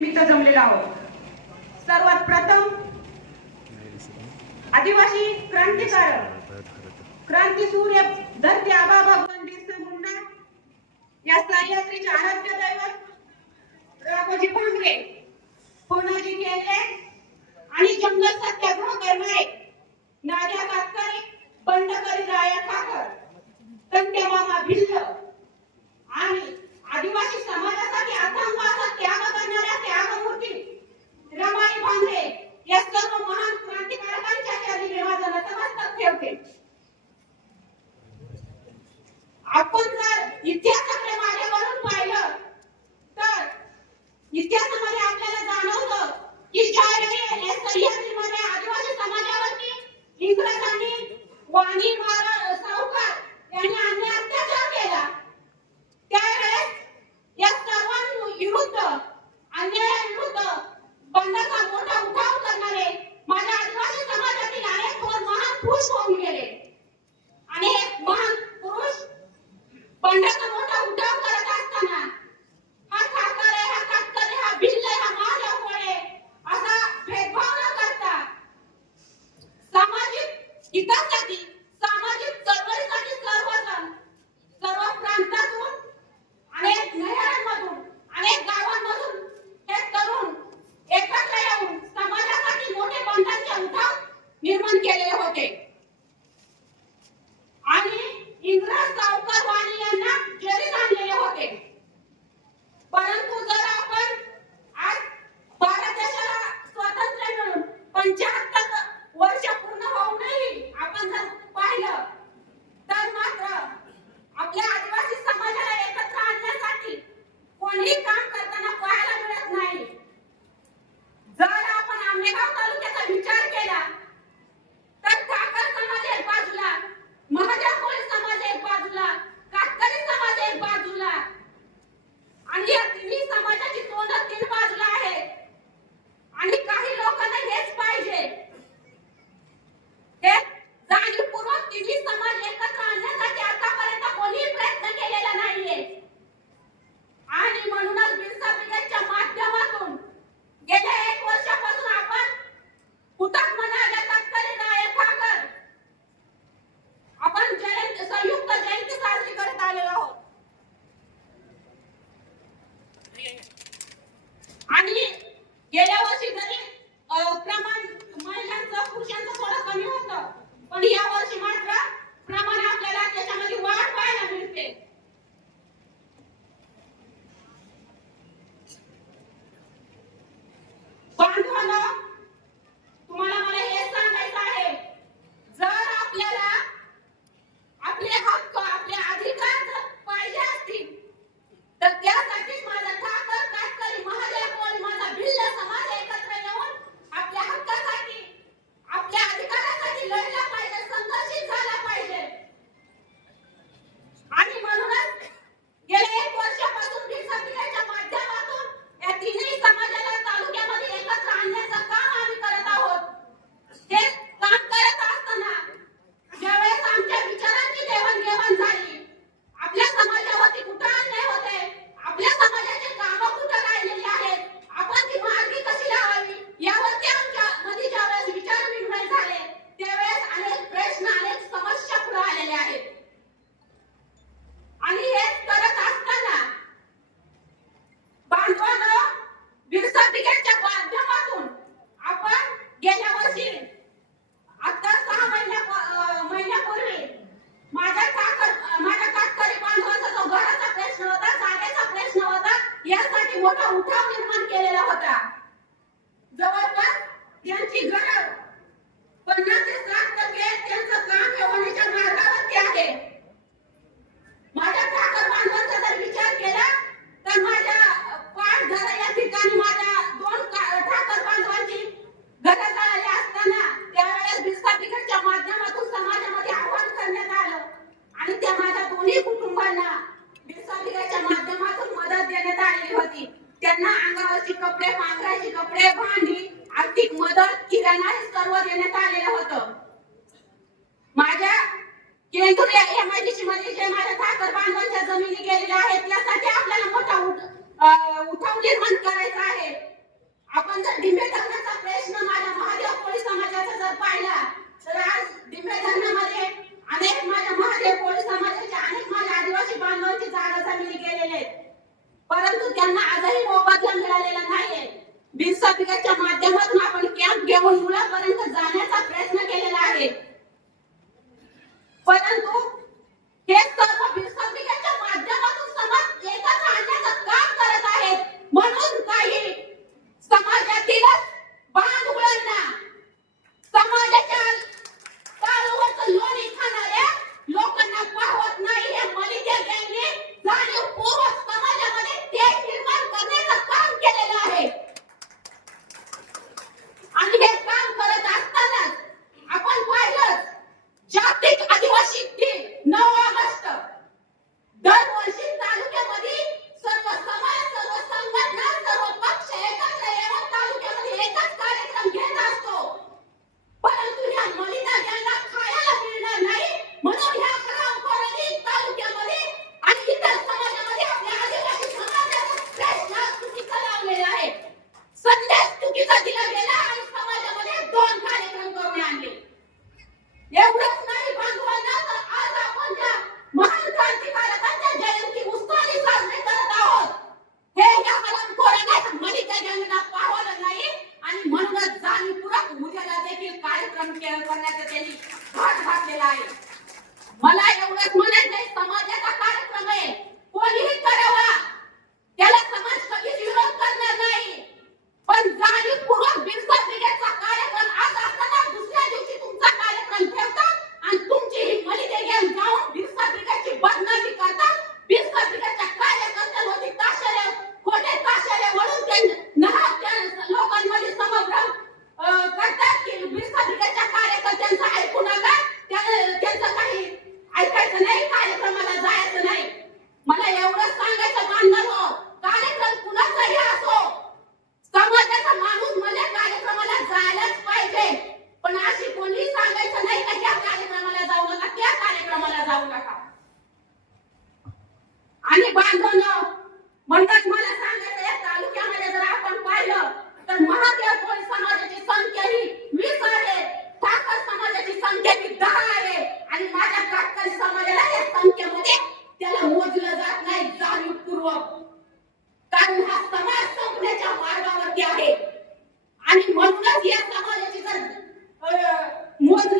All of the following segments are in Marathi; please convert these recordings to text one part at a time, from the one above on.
जमलेला आहोत. सर्वात प्रथम आदिवासी क्रांतिकारक क्रांती सूर्य धरती आबा भगवान बिरसा मुंडा या सह्याद्रीचे आराध्य दैवत राघोजी भांगरे कोणाजी केले आणि जंगल सत्याग्रह करणारे नाद्या कातकरे बंडकरी राया ठाकर तंटे भिल्ल आणि आदिवासी मोठा उठाव निर्माण केलेला होता. जर पाहिला तर आज डिमेधानामध्ये अनेक माझ्या महादेव कोळी समाजाचे अनेक माझ्या आदिवासी बांधवांची जागा जमिनी गेलेले परंतु त्यांना आजही मोबदला मिळालेला नाहीये. बिरसा माध्यमातून आपण कॅम्प घेऊन मुलापर्यंत जाण्याचा प्रयत्न केलेला आहे. परंतु हे सर्व बिरसा माध्यमातून समाज एकत्र आणण्याचं काम करत आहेत म्हणून करण्याचा त्यांनी भाग घातलेला आहे. मला आणि बांधवांनो म्हणतात मला सांगायचं या तालुक्यामध्ये जर आपण पाहिलं तर महादेव कोळी समाजाची संख्या ही वीस आहे ठाकर समाजाची संख्या ही दहा आहे आणि माझ्या काटकर समाजाला या संख्येमध्ये त्याला मोजलं जात नाही जाणीवपूर्वक. कारण हा समाज संपण्याच्या मार्गावरती आहे. आणि म्हणूनच या समाजाची जर मोजलं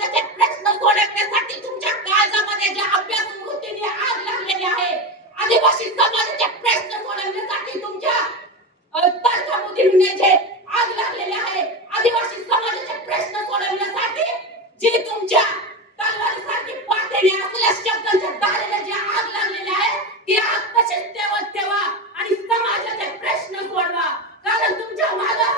समाजाचे प्रश्न सोडवण्यासाठी तुमच्या काळजामध्ये ज्या अभ्यास वृत्तीने आग लागलेली आहे आदिवासी समाजाचे प्रश्न सोडवण्यासाठी तुमच्या तर्फामधील आग लागलेली आहे आदिवासी समाजाचे प्रश्न सोडवण्यासाठी जे तुमच्या तलवारीसारखी पातळी असल्या शब्दांच्या धारेला जी आग लागलेली आहे ते आग तसेच तेव्हा तेव्हा आणि समाजाचे प्रश्न सोडवा. कारण तुमच्या मागा